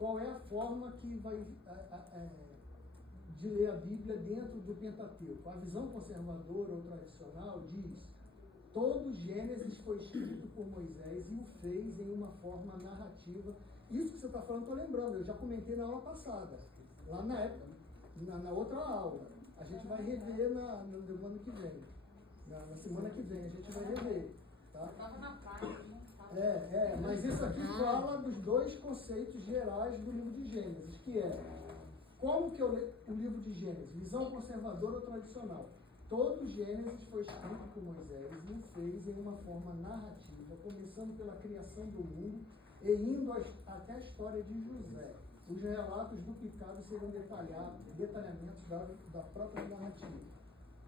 qual é a forma que vai de ler a Bíblia dentro do Pentateuco. A visão conservadora ou tradicional diz: todo Gênesis foi escrito por Moisés e o fez em uma forma narrativa. Isso que você está falando, estou lembrando, eu já comentei na aula passada, lá na época, na outra aula. A gente vai rever no ano que vem. Na semana que vem a gente vai rever. Tá? Estava na praia, não mas isso aqui fala dos dois conceitos gerais do livro de Gênesis, que é como que eu leio o livro de Gênesis, visão conservadora ou tradicional. Todo Gênesis foi escrito por Moisés e o fez em uma forma narrativa, começando pela criação do mundo e indo até a história de José. Os relatos duplicados serão detalhamentos da própria narrativa.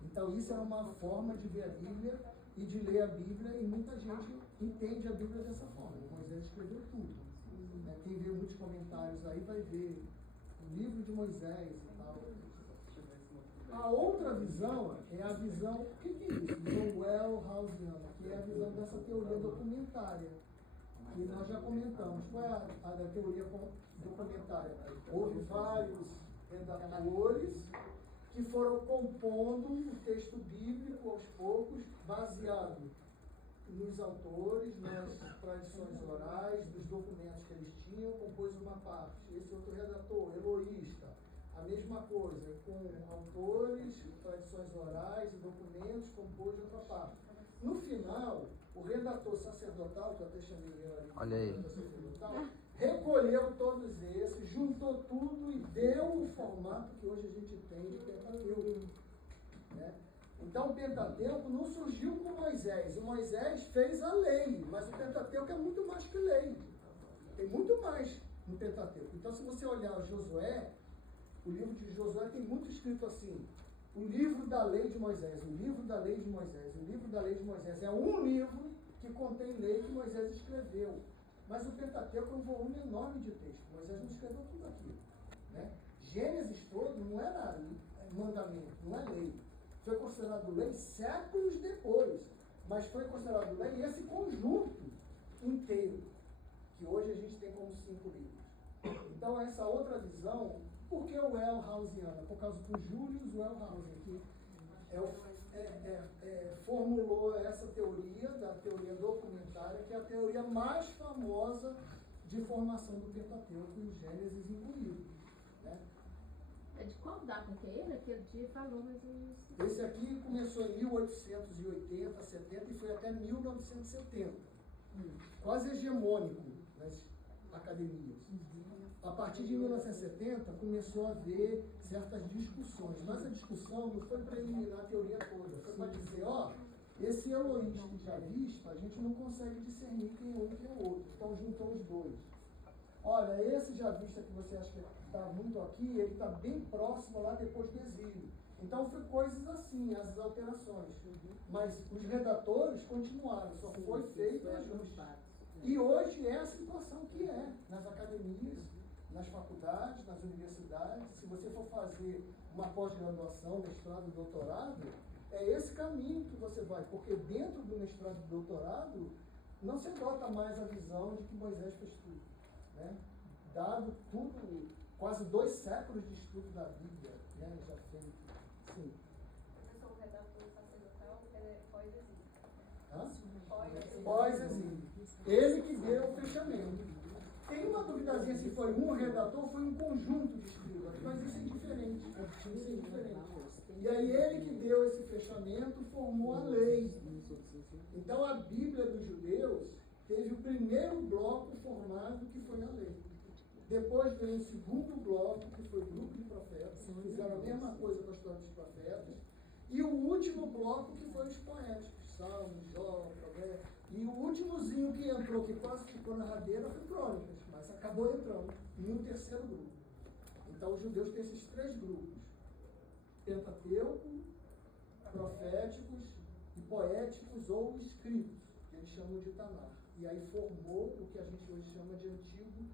Então isso era uma forma de ver a Bíblia e de ler a Bíblia, e muita gente entende a Bíblia dessa forma. Moisés escreveu tudo. Quem vê muitos comentários aí vai ver o livro de Moisés e tal. A outra visão é a visão, o que é isso? Visão Wellhausiana, que é a visão dessa teoria documentária, que nós já comentamos. Qual é a da teoria documentária? Houve vários redatores que foram compondo o texto bíblico aos poucos, baseado nos autores, nas tradições orais, dos documentos que eles tinham, compôs uma parte. Esse outro redator, eloísta, a mesma coisa, com autores, tradições orais e documentos, compôs outra parte. No final, o redator sacerdotal, que eu até chamei ele ali, sacerdotal, recolheu todos esses, juntou tudo e deu o formato que hoje a gente tem de Pentateuco. Né? Então o Pentateuco não surgiu com Moisés. O Moisés fez a lei, mas o Pentateuco é muito mais que lei. Tem muito mais no Pentateuco. Então se você olhar o Josué, o livro de Josué tem muito escrito assim: o livro da lei de Moisés, o livro da lei de Moisés, o livro da lei de Moisés. É um livro que contém lei que Moisés escreveu. Mas o Pentateuco é um volume enorme de texto. Moisés não escreveu tudo aquilo. Né? Gênesis todo não era mandamento, não é lei. Foi considerado lei séculos depois. Mas foi considerado lei esse conjunto inteiro, que hoje a gente tem como 5 livros. Então essa outra visão, por que o Wellhausiana? Por causa do Julius Wellhausen, que formulou essa teoria, da teoria documentária, que é a teoria mais famosa de formação do Pentateuco, e o Gênesis incluído. Né? É de qual data que é ele? Aquele dia falou, mas eu não sei. Esse aqui começou em 1880, 70 e foi até 1970. Quase hegemônico nas academias. A partir de 1970 começou a haver certas discussões, mas a discussão não foi para eliminar a teoria toda, foi para dizer, esse eloísta e javista, a gente não consegue discernir quem é um e quem é o outro, então juntou os dois. Olha, esse javista que você acha que está muito aqui, ele está bem próximo lá depois do exílio. Então foi coisas assim, as alterações. Mas os redatores continuaram, só foi feito ajuste. E hoje é a situação que é nas academias, nas faculdades, nas universidades. Se você for fazer uma pós-graduação, mestrado, doutorado, é esse caminho que você vai, porque dentro do mestrado e doutorado não se adota mais a visão de que Moisés fez tudo. Né? Dado tudo, quase 2 séculos de estudo da Bíblia, né? Já feito. Sim. Professor, o redator sacerdotal é pós-exílio. Pós-exílio. Ele que deu o fechamento. Tem uma duvidazinha se foi um redator ou foi um conjunto de escribas, mas isso é diferente. Isso é diferente. E aí ele que deu esse fechamento formou a lei. Então a Bíblia dos judeus teve o primeiro bloco formado, que foi a lei. Depois veio o segundo bloco, que foi o grupo de profetas, fizeram a mesma coisa com a história dos profetas. E o último bloco, que foi os poetas, Salmos, Jó, Provérbios. E o últimozinho que entrou, que quase ficou na rabeira, foi Crônicas, mas acabou entrando em um terceiro grupo. Então os judeus têm esses 3 grupos: Pentateuco, proféticos e poéticos ou escritos, que eles chamam de Tanar. E aí formou o que a gente hoje chama de Antigo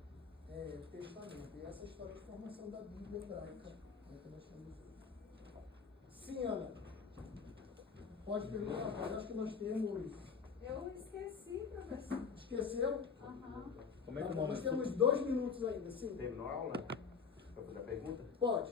Testamento. E essa é a história de formação da Bíblia hebraica, que nós temos hoje. Sim, Ana. Pode perguntar, mas acho que nós temos... Eu esqueci, professor. Esqueceu? Como é que o Nós momento? temos 2 minutos ainda, sim. Terminou a aula? Para fazer a pergunta? Pode.